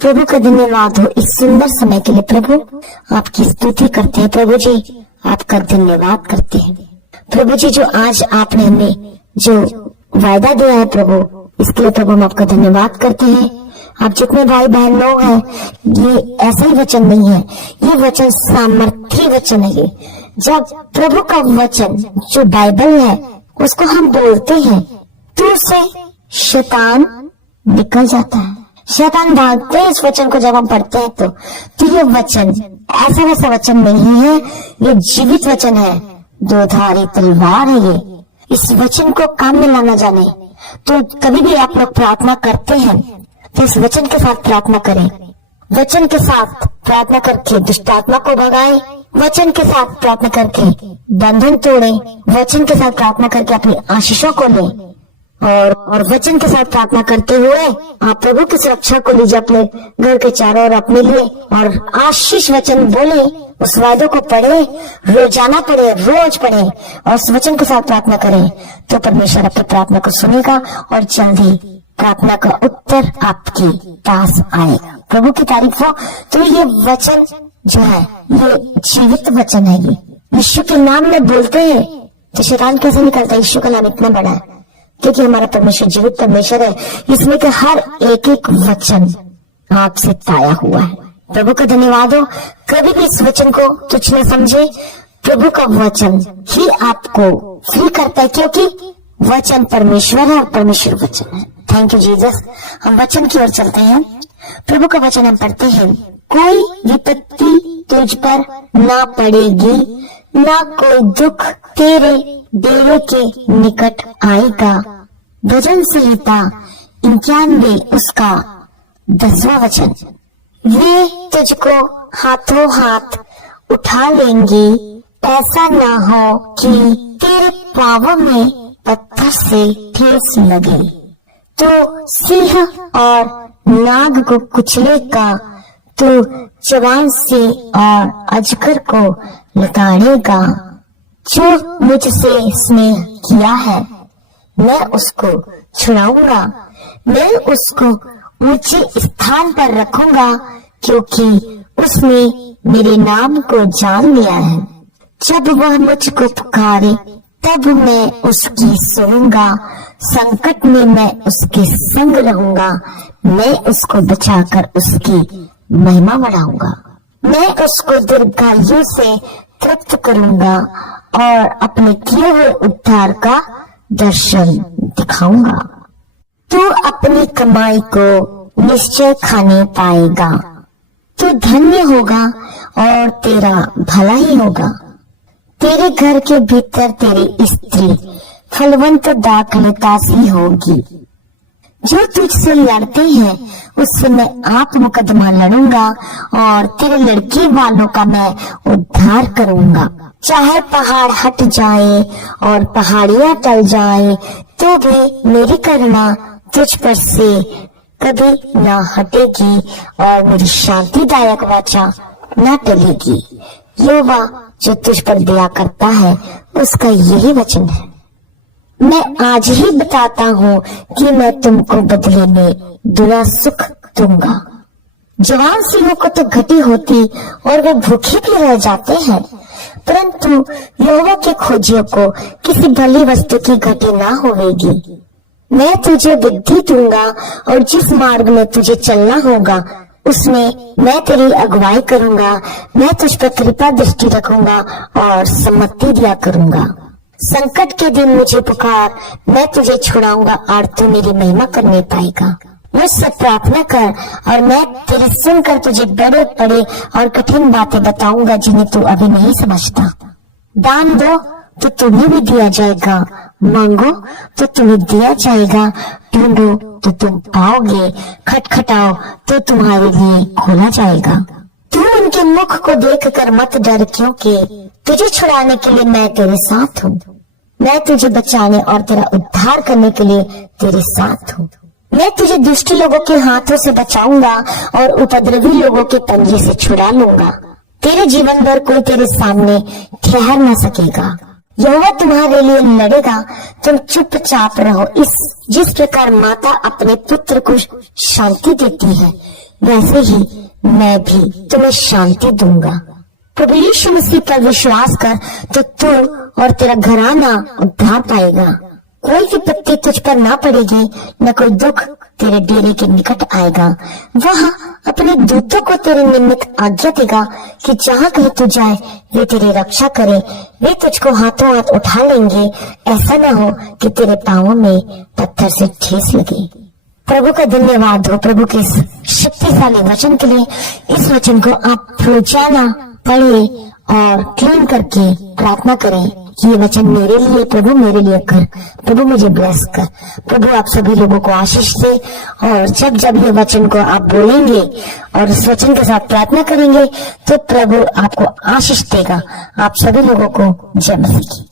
प्रभु का धन्यवाद हो इस सुंदर समय के लिए। प्रभु आपकी स्तुति करते हैं। प्रभु जी आपका धन्यवाद करते हैं। प्रभु जी जो आज आपने हमें जो वायदा दिया है प्रभु, इसके लिए प्रभु हम आपका धन्यवाद करते हैं। आप जितने भाई बहन लोग हैं, ये ऐसा ही वचन नहीं है, ये वचन सामर्थी वचन है। ये जब प्रभु का वचन जो बाइबल है उसको हम बोलते हैं तो उससे शैतान निकल जाता है, शैतान भागते हैं। इस वचन को जब हम पढ़ते हैं तो ये वचन ऐसा वैसा वचन नहीं है, ये जीवित वचन है, दोधारी तलवार है। ये इस वचन को काम में लाना जाने तो कभी भी आप लोग प्रार्थना करते हैं तो इस वचन के साथ प्रार्थना करें। वचन के साथ प्रार्थना करके दुष्ट आत्मा को भगाएं, वचन के साथ प्रार्थना करके बंधन तोड़ें, वचन के साथ प्रार्थना करके अपनी आशीषों को लें और वचन के साथ प्रार्थना करते हुए आप प्रभु की सुरक्षा को लीजिए अपने घर के चारों ओर अपने लिए, और आशीष वचन बोले, उस वादों को पढ़े, रोजाना पढ़े, रोज पढ़े और उस वचन के साथ प्रार्थना करें तो परमेश्वर अपनी प्रार्थना को सुनेगा और जल्दी प्रार्थना का उत्तर आपके पास आएगा। प्रभु की तारीफ हो। तो ये वचन जो है ये जीवित वचन है। ये यीशु के नाम में बोलते हैं तो शैतान कैसे निकलता है? यीशु का नाम इतना बड़ा है क्योंकि हमारा परमेश्वर जीवित परमेश्वर है, इसमें के हर एक एक वचन आपसे ताया हुआ है। प्रभु का धन्यवाद हो। कभी भी इस वचन को तुच्छ न समझे, प्रभु का वचन ही आपको फ्री करता है क्योंकि वचन परमेश्वर है और परमेश्वर वचन है। Thank you Jesus. हम वचन की ओर चलते हैं। प्रभु का वचन हम पढ़ते हैं। कोई विपत्ति तुझ पर ना पड़ेगी, ना कोई दुख तेरे डेरे के निकट आएगा। भजन संहिता 91 उसका 10वां वचन। वे तुझको हाथों हाथ उठा लेंगे, ऐसा ना हो कि तेरे पांवों में पत्थर से ठेस लगे। तो सिंह और नाग को कुचलेगा, तो जवान से और अजगर को लताड़ेगा। जो मुझसे स्नेह किया है मैं उसको छुड़ाऊंगा, मैं उसको ऊंचे स्थान पर रखूंगा क्योंकि उसने मेरे नाम को जान लिया है। जब वह मुझको पुकारे तब मैं उसकी सुनूंगा, संकट में मैं उसके संग रहूंगा, मैं उसको बचाकर उसकी महिमा बढ़ाऊंगा। मैं उसको दीर्घायु से तृप्त करूंगा और अपने किए हुए उद्धार का दर्शन दिखाऊंगा। तू अपनी कमाई को निश्चय खाने पाएगा, तू धन्य होगा और तेरा भला ही होगा। तेरे घर के भीतर तेरी स्त्री फलवंत दाखलता सी होगी। जो तुझसे लड़ते हैं उससे मैं आप मुकदमा लड़ूंगा और तेरे लड़के वालों का मैं उद्धार करूंगा। चाहे पहाड़ हट जाए और पहाड़ियां टल जाए तो भी मेरी करुणा तुझ पर से कभी ना हटेगी और मेरी शांतिदायक वाचा न टलेगी। यहोवा जो तुझ पर दया करता है उसका यही वचन है। मैं आज ही बताता हूँ कि मैं तुमको बदले में दुआ सुख दूंगा। जवान सिंहों को तो घटी होती और वे भूखे भी रह जाते हैं, परंतु यहोवा के खोजियों को किसी भली वस्तु की घटी ना होगी। मैं तुझे बुद्धि दूंगा और जिस मार्ग में तुझे चलना होगा उसमें मैं तेरी अगुवाई करूंगा। मैं तुझ पर कृपा दृष्टि रखूंगा और सम्मति दिया करूंगा। संकट के दिन मुझे पुकार, मैं तुझे छुड़ाऊंगा और तू मेरी महिमा करने पाएगा। मुझसे प्रार्थना कर और मैं तेरी सुनकर तुझे बड़े बड़े और कठिन बातें बताऊंगा जिन्हें तू अभी नहीं समझता। दान दो तो तुम्हें भी दिया जाएगा, मांगो तो तुम्हें दिया जाएगा, ढूंढो तो तुम पाओगे, खटखटाओ तो तुम्हारे लिए खोला जाएगा। तू उनके मुख को देखकर मत डर क्योंकि तुझे छुड़ाने के लिए मैं तेरे साथ हूँ। मैं तुझे बचाने और तेरा उद्धार करने के लिए तेरे साथ हूँ। मैं तुझे दुष्ट लोगों के हाथों से बचाऊंगा और उपद्रवी लोगों के पंजे से छुड़ा लूंगा। तेरे जीवन भर कोई तेरे सामने ठहर न सकेगा। यहोवा तुम्हारे लिए लड़ेगा, तुम चुपचाप रहो। जिस प्रकार माता अपने पुत्र को शांति देती है वैसे ही मैं भी तुम्हें शांति दूंगा। प्रभु यीशु मसीह पर विश्वास कर तो तू और तेरा घराना उद्धार पाएगा। कोई विपत्ति तुझ पर ना पड़ेगी, न कोई दुख तेरे डेरे के निकट आएगा। वह अपने दूतों को तेरे निमित्त आज्ञा देगा कि जहाँ कहीं तू जाए वे तेरी रक्षा करे। वे तुझको हाथों हाथ उठा लेंगे, ऐसा न हो कि तेरे पांवों में पत्थर से ठेस लगे। प्रभु का धन्यवाद हो प्रभु के इस शक्तिशाली वचन के लिए। इस वचन को आप रोजाना पढ़े और क्लीन करके प्रार्थना करें। ये वचन मेरे लिए प्रभु, मेरे लिए कर प्रभु, मुझे ब्लेस कर प्रभु। आप सभी लोगों को आशीष दे, और जब जब ये वचन को आप बोलेंगे और इस वचन के साथ प्रार्थना करेंगे तो प्रभु आपको आशीष देगा। आप सभी लोगों को जय मसीह की।